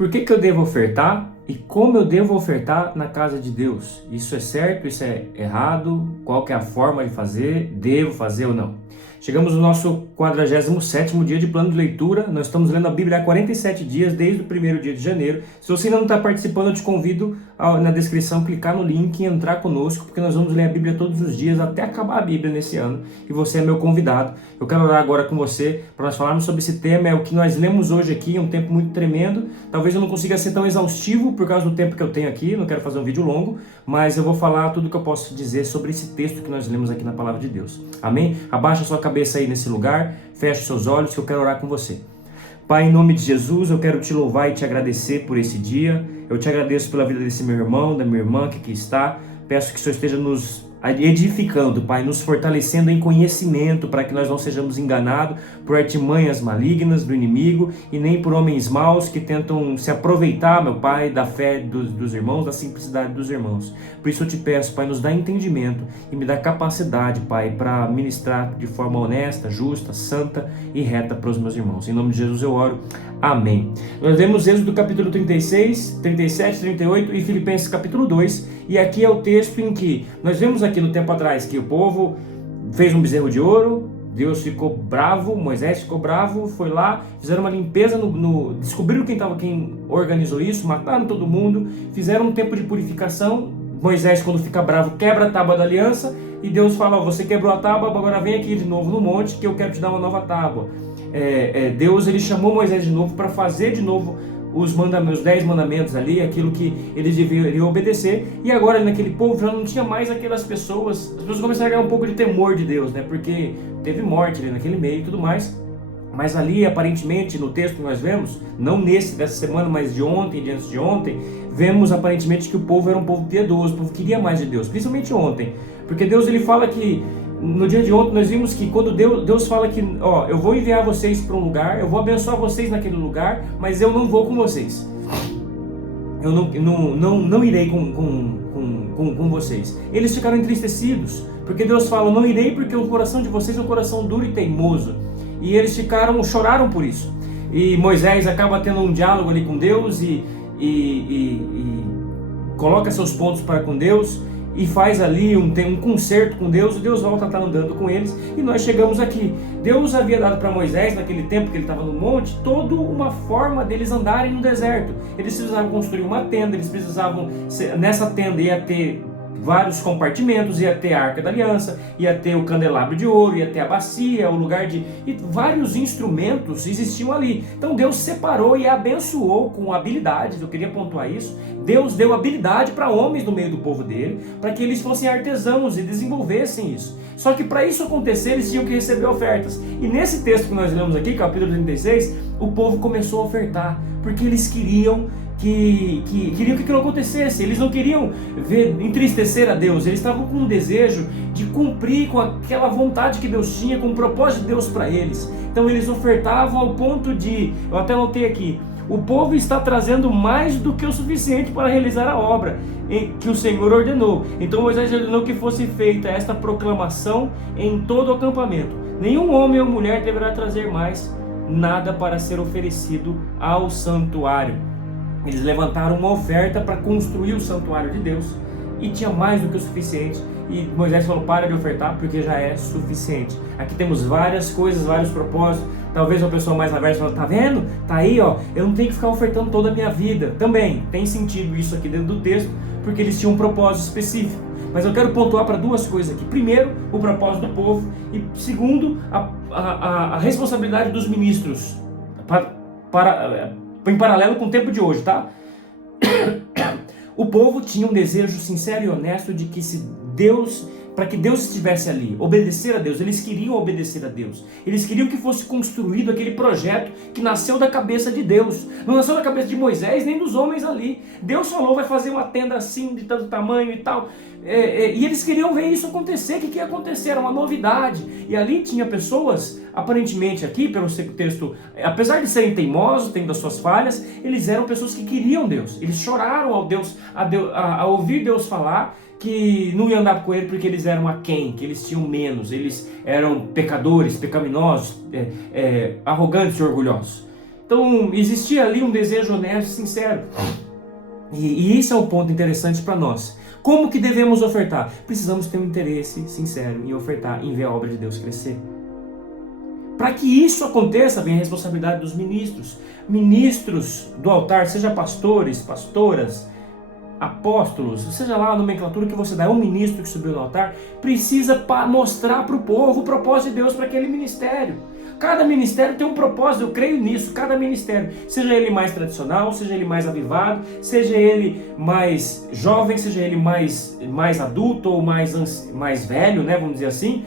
Por que eu devo ofertar e como eu devo ofertar na casa de Deus? Isso é certo? Isso é errado? Qual que é a forma de fazer? Devo fazer ou não? Chegamos no nosso 47º dia de plano de leitura. Nós estamos lendo a Bíblia há 47 dias, desde o primeiro dia de janeiro. Se você ainda não está participando, eu te convido na descrição, clicar no link e entrar conosco, porque nós vamos ler a Bíblia todos os dias, até acabar a Bíblia nesse ano, e você é meu convidado. Eu quero orar agora com você, para nós falarmos sobre esse tema. É o que nós lemos hoje aqui, é um tempo muito tremendo. Talvez eu não consiga ser tão exaustivo, por causa do tempo que eu tenho aqui, não quero fazer um vídeo longo, mas eu vou falar tudo o que eu posso dizer sobre esse texto que nós lemos aqui na Palavra de Deus. Amém? Abaixa a sua cabeça aí nesse lugar, feche seus olhos, que eu quero orar com você. Pai, em nome de Jesus, eu quero te louvar e te agradecer por esse dia. Eu te agradeço pela vida desse meu irmão, da minha irmã que aqui está. Peço que o Senhor esteja nos edificando, Pai, nos fortalecendo em conhecimento, para que nós não sejamos enganados por artimanhas malignas do inimigo e nem por homens maus que tentam se aproveitar, meu Pai, da fé dos irmãos, da simplicidade dos irmãos. Por isso eu te peço, Pai, nos dá entendimento e me dá capacidade, Pai, para ministrar de forma honesta, justa, santa e reta para os meus irmãos. Em nome de Jesus eu oro. Amém. Nós lemos Êxodo capítulo 36, 37, 38 e Filipenses capítulo 2, e aqui é o texto em que nós vemos aqui no tempo atrás que o povo fez um bezerro de ouro, Deus ficou bravo, Moisés ficou bravo, foi lá, fizeram uma limpeza, descobriram quem organizou isso, mataram todo mundo, fizeram um tempo de purificação. Moisés, quando fica bravo, quebra a tábua da aliança, e Deus fala: você quebrou a tábua, agora vem aqui de novo no monte que eu quero te dar uma nova tábua. Deus, ele chamou Moisés de novo para fazer de novo os 10 mandamentos ali, aquilo que eles deveriam obedecer. E agora naquele povo já não tinha mais aquelas pessoas, as pessoas começaram a ganhar um pouco de temor de Deus, né? Porque teve morte ali naquele meio e tudo mais. Mas ali, aparentemente, no texto que nós vemos, não dessa semana, mas de ontem, de antes de ontem, vemos aparentemente que o povo era um povo piedoso, o povo queria mais de Deus, principalmente ontem. Porque Deus, ele fala que, no dia de ontem, nós vimos que quando Deus fala que, eu vou enviar vocês para um lugar, eu vou abençoar vocês naquele lugar, mas eu não vou com vocês. Eu não irei com vocês. Eles ficaram entristecidos, porque Deus fala: não irei porque o coração de vocês é um coração duro e teimoso. E eles choraram por isso. E Moisés acaba tendo um diálogo ali com Deus e coloca seus pontos para com Deus e faz ali um concerto com Deus, e Deus volta a estar andando com eles, e nós chegamos aqui. Deus havia dado para Moisés, naquele tempo que ele estava no monte, toda uma forma deles andarem no deserto. Eles precisavam construir uma tenda, eles precisavam, nessa tenda ia ter vários compartimentos, ia ter a Arca da Aliança, ia ter o candelabro de ouro, ia ter a bacia, o lugar e vários instrumentos existiam ali. Então Deus separou e abençoou com habilidades. Eu queria pontuar isso. Deus deu habilidade para homens no meio do povo dele, para que eles fossem artesãos e desenvolvessem isso. Só que para isso acontecer, eles tinham que receber ofertas. E nesse texto que nós lemos aqui, capítulo 36, o povo começou a ofertar, porque eles queriam que aquilo acontecesse. Eles não queriam entristecer a Deus, eles estavam com um desejo de cumprir com aquela vontade que Deus tinha, com o propósito de Deus para eles. Então eles ofertavam ao ponto de, eu até anotei aqui, o povo está trazendo mais do que o suficiente para realizar a obra que o Senhor ordenou. Então Moisés ordenou que fosse feita esta proclamação em todo o acampamento: nenhum homem ou mulher deverá trazer mais nada para ser oferecido ao santuário. Eles levantaram uma oferta para construir o santuário de Deus, e tinha mais do que o suficiente. E Moisés falou: para de ofertar, porque já é suficiente. Aqui temos várias coisas, vários propósitos. Talvez uma pessoa mais aversa fale: tá vendo? Tá aí, eu não tenho que ficar ofertando toda a minha vida. Também tem sentido isso aqui dentro do texto, porque eles tinham um propósito específico. Mas eu quero pontuar para duas coisas aqui. Primeiro, o propósito do povo, e segundo, a responsabilidade dos ministros, em paralelo com o tempo de hoje, tá? O povo tinha um desejo sincero e honesto de que para que Deus estivesse ali, obedecer a Deus. Eles queriam obedecer a Deus. Eles queriam que fosse construído aquele projeto que nasceu da cabeça de Deus. Não nasceu da cabeça de Moisés, nem dos homens ali. Deus falou: vai fazer uma tenda assim, de tanto tamanho e tal. E eles queriam ver isso acontecer. O que ia acontecer? Era uma novidade. E ali tinha pessoas, aparentemente aqui, pelo texto, apesar de serem teimosos, tendo as suas falhas, eles eram pessoas que queriam Deus. Eles choraram a ouvir Deus falar que não iam andar com ele porque eles eram aquém, que eles tinham menos, eles eram pecadores, pecaminosos, arrogantes e orgulhosos. Então, existia ali um desejo honesto e sincero. E isso é um ponto interessante para nós. Como que devemos ofertar? Precisamos ter um interesse sincero em ofertar, em ver a obra de Deus crescer. Para que isso aconteça, vem a responsabilidade dos ministros. Ministros do altar, seja pastores, pastoras, apóstolos, seja lá a nomenclatura que você dá, um ministro que subiu no altar, precisa mostrar para o povo o propósito de Deus para aquele ministério. Cada ministério tem um propósito, eu creio nisso, cada ministério, seja ele mais tradicional, seja ele mais avivado, seja ele mais jovem, seja ele mais adulto ou mais velho, né, vamos dizer assim,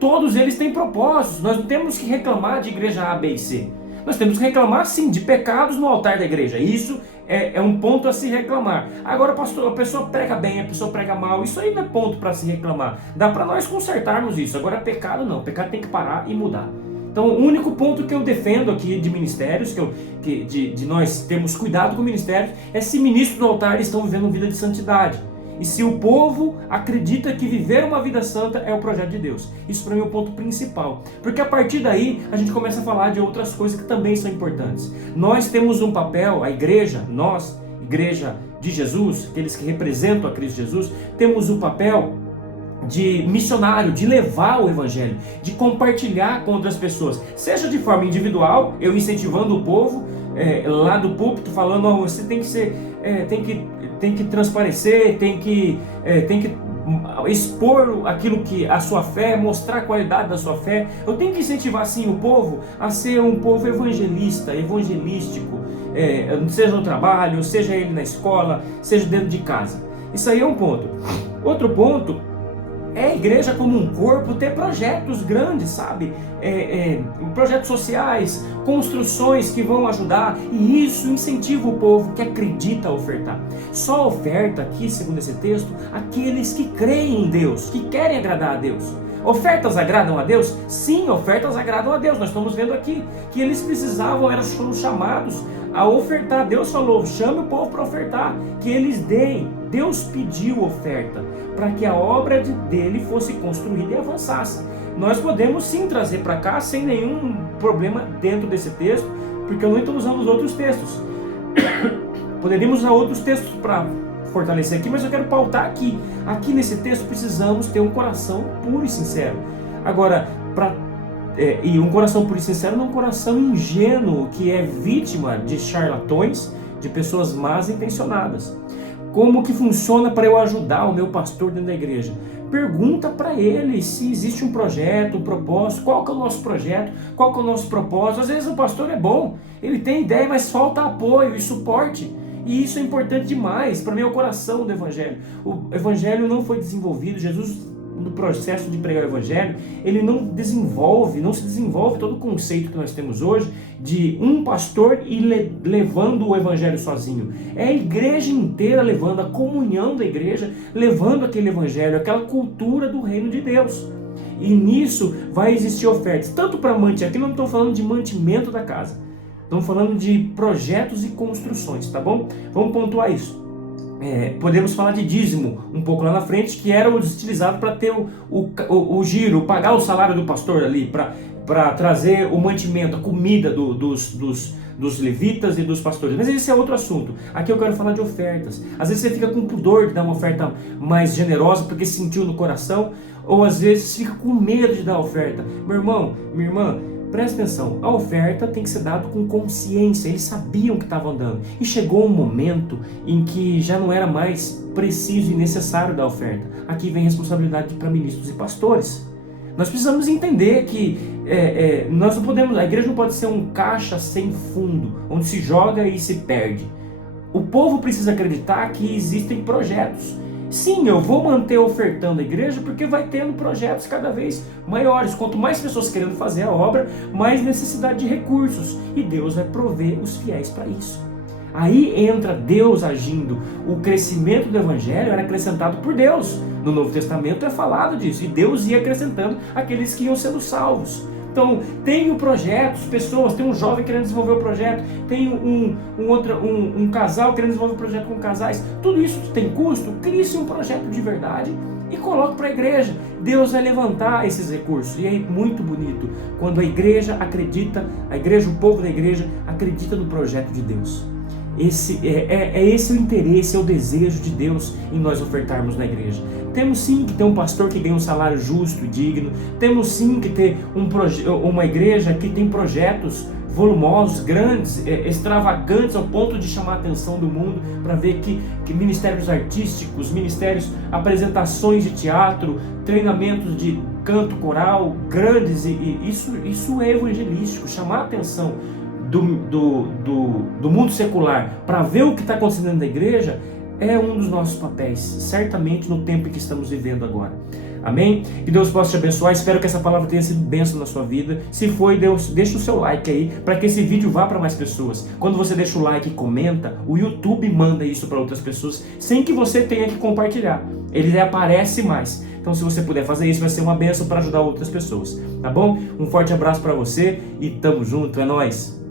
todos eles têm propósitos. Nós não temos que reclamar de igreja A, B e C. Nós temos que reclamar, sim, de pecados no altar da igreja. Isso é um ponto a se reclamar. Agora, pastor, a pessoa prega bem, a pessoa prega mal. Isso aí não é ponto para se reclamar. Dá para nós consertarmos isso. Agora, pecado não. Pecado tem que parar e mudar. Então, o único ponto que eu defendo aqui de ministérios, de nós termos cuidado com ministérios, é se ministros do altar estão vivendo uma vida de santidade. E se o povo acredita que viver uma vida santa é o projeto de Deus. Isso para mim é o ponto principal. Porque a partir daí a gente começa a falar de outras coisas que também são importantes. Nós temos um papel, a igreja, nós, igreja de Jesus, aqueles que representam a Cristo Jesus, temos o papel de missionário, de levar o evangelho, de compartilhar com outras pessoas. Seja de forma individual, eu incentivando o povo, lá do púlpito, falando, oh, você tem que ser, tem que transparecer, tem que expor aquilo que a sua fé, mostrar a qualidade da sua fé. Eu tenho que incentivar sim o povo a ser um povo evangelista, evangelístico, seja no trabalho, seja ele na escola, seja dentro de casa. Isso aí é um ponto. Outro ponto é a igreja como um corpo ter projetos grandes, sabe? Projetos sociais, construções que vão ajudar, e isso incentiva o povo que acredita a ofertar. Só oferta aqui, segundo esse texto, aqueles que creem em Deus, que querem agradar a Deus. Ofertas agradam a Deus? Sim, ofertas agradam a Deus. Nós estamos vendo aqui que eles precisavam, foram chamados a ofertar. Deus falou, chame o povo para ofertar, que eles deem. Deus pediu oferta para que a obra dele fosse construída e avançasse. Nós podemos sim trazer para cá sem nenhum problema dentro desse texto, porque eu não estou usando os outros textos. Poderíamos usar outros textos para fortalecer aqui, mas eu quero pautar aqui. Aqui nesse texto precisamos ter um coração puro e sincero. Agora, e um coração puro e sincero não é um coração ingênuo que é vítima de charlatões, de pessoas mal intencionadas. Como que funciona para eu ajudar o meu pastor dentro da igreja? Pergunta para ele se existe um projeto, um propósito, qual que é o nosso projeto, qual que é o nosso propósito. Às vezes o pastor é bom, ele tem ideia, mas falta apoio e suporte. E isso é importante demais. Para mim é o coração do evangelho. O evangelho não foi desenvolvido, Jesus, no processo de pregar o evangelho, ele não se desenvolve todo o conceito que nós temos hoje de um pastor ir levando o evangelho sozinho. É a igreja inteira levando, a comunhão da igreja, levando aquele evangelho, aquela cultura do reino de Deus. E nisso vai existir ofertas, tanto para manter, aqui não estou falando de mantimento da casa, estamos falando de projetos e construções, tá bom? Vamos pontuar isso. Podemos falar de dízimo um pouco lá na frente, que era utilizado para ter o giro, pagar o salário do pastor ali, para trazer o mantimento, a comida dos levitas e dos pastores. Mas esse é outro assunto. Aqui eu quero falar de ofertas. Às vezes você fica com pudor de dar uma oferta mais generosa porque sentiu no coração, ou às vezes fica com medo de dar a oferta. Meu irmão, minha irmã, presta atenção, a oferta tem que ser dada com consciência. Eles sabiam que estavam dando. E chegou um momento em que já não era mais preciso e necessário dar oferta. Aqui vem responsabilidade para ministros e pastores. Nós precisamos entender que nós não podemos, a igreja não pode ser um caixa sem fundo, onde se joga e se perde. O povo precisa acreditar que existem projetos. Sim, eu vou manter ofertando a igreja porque vai tendo projetos cada vez maiores. Quanto mais pessoas querendo fazer a obra, mais necessidade de recursos. E Deus vai prover os fiéis para isso. Aí entra Deus agindo. O crescimento do evangelho era acrescentado por Deus. No Novo Testamento é falado disso. E Deus ia acrescentando aqueles que iam sendo salvos. Então, tem projetos, pessoas, tem um jovem querendo desenvolver o projeto, tem um casal querendo desenvolver o projeto com casais. Tudo isso tem custo, crie-se um projeto de verdade e coloque para a igreja. Deus vai levantar esses recursos. E é muito bonito quando a igreja acredita, a igreja, o povo da igreja acredita no projeto de Deus. Esse o interesse, é o desejo de Deus em nós ofertarmos na igreja. Temos sim que ter um pastor que ganhe um salário justo e digno. Temos sim que ter uma igreja que tem projetos volumosos, grandes, extravagantes, ao ponto de chamar a atenção do mundo, para ver que ministérios artísticos, apresentações de teatro, treinamentos de canto coral grandes, e isso é evangelístico, chamar a atenção do mundo secular para ver o que está acontecendo na igreja é um dos nossos papéis, certamente no tempo em que estamos vivendo agora. Amém? Que Deus possa te abençoar. Espero que essa palavra tenha sido bênção na sua vida. Se foi, Deus, deixa o seu like aí para que esse vídeo vá para mais pessoas. Quando você deixa o like e comenta, o YouTube manda isso para outras pessoas sem que você tenha que compartilhar. Ele aparece mais. Então, se você puder fazer isso, vai ser uma bênção para ajudar outras pessoas. Tá bom? Um forte abraço para você e tamo junto. É nóis!